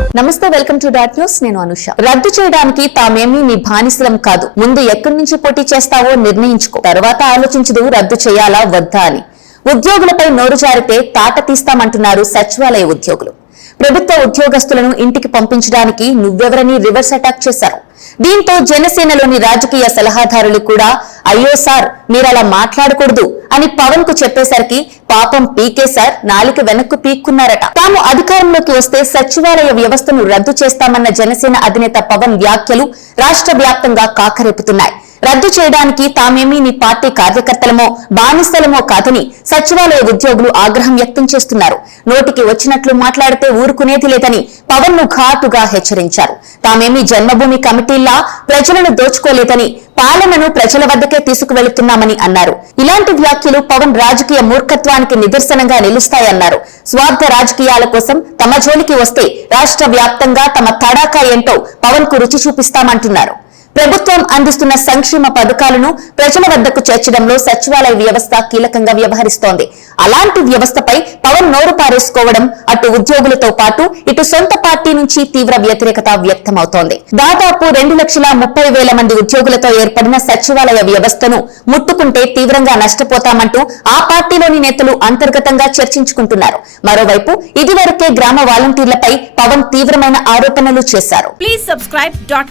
నమస్తే welcome to dot news. నేను అనుష. రద్దు చేయడానికి తామేమీ నీ బానిసలం కాదు. ముందు ఎక్కడి నుంచి పోటీ చేస్తావో నిర్ణయించుకో. తర్వాత ఆలోచించదు రద్దు చేయాలా వద్దా అని. ఉద్యోగులపై నోరు జారితే తాట తీస్తామంటున్నారు సచివాలయ ఉద్యోగులు. ప్రభుత్వ ఉద్యోగస్తులను ఇంటికి పంపించడానికి నువ్వెవరని రివర్స్ అటాక్ చేశారు. దీంతో జనసేనలోని రాజకీయ సలహాదారులు కూడా అయ్యో సార్ మీరలా మాట్లాడకూడదు అని పవన్కు చెప్పేసరికి పాపం పీకే సార్ నాలిక వెనక్కు పీక్కున్నారట. తాము అధికారంలోకి వస్తే సచివాలయ వ్యవస్థను రద్దు చేస్తామన్న జనసేన అధినేత పవన్ వ్యాఖ్యలు రాష్ట్ర వ్యాప్తంగా కాకరేపుతున్నాయి. రద్దు చేయడానికి తామేమీ నీ పార్టీ కార్యకర్తలమో బానిసలమో కాదని సచివాలయ ఉద్యోగులు ఆగ్రహం వ్యక్తం చేస్తున్నారు. నోటికి వచ్చినట్లు మాట్లాడితే ఊరుకునేది లేదని పవన్ను ఘాటుగా హెచ్చరించారు. తామేమీ జన్మభూమి కమిటీల్లా ప్రజలను దోచుకోలేదని పాలనను ప్రజల వద్దకే తీసుకువెళుతున్నామని అన్నారు. ఇలాంటి వ్యాఖ్యలు పవన్ రాజకీయ మూర్ఖత్వానికి నిదర్శనంగా నిలుస్తాయన్నారు. స్వార్థ రాజకీయాల కోసం తమ జోలికి వస్తే రాష్ట్ర వ్యాప్తంగా తమ తడాకా ఏంటో పవన్కు రుచి చూపిస్తామంటున్నారు. ప్రభుత్వం అందిస్తున్న సంక్షేమ పథకాలను ప్రజల వద్దకు చేర్చడంలో సచివాలయ వ్యవస్థ కీలకంగా వ్యవహరిస్తోంది. అలాంటి వ్యవస్థపై పవన్ నోరు పారేసుకోవడం అటు ఉద్యోగులతో పాటు ఇటు సొంత పార్టీ నుంచి తీవ్ర వ్యతిరేకత వ్యక్తమవుతోంది. దాదాపు రెండు లక్షల ముప్పై వేల మంది ఉద్యోగులతో ఏర్పడిన సచివాలయ వ్యవస్థను ముట్టుకుంటే తీవ్రంగా నష్టపోతామంటూ ఆ పార్టీలోని నేతలు అంతర్గతంగా చర్చించుకుంటున్నారు. మరోవైపు ఇదివరకే గ్రామ వాలంటీర్లపై పవన్ తీవ్రమైన ఆరోపణలు చేశారు. Please subscribe dot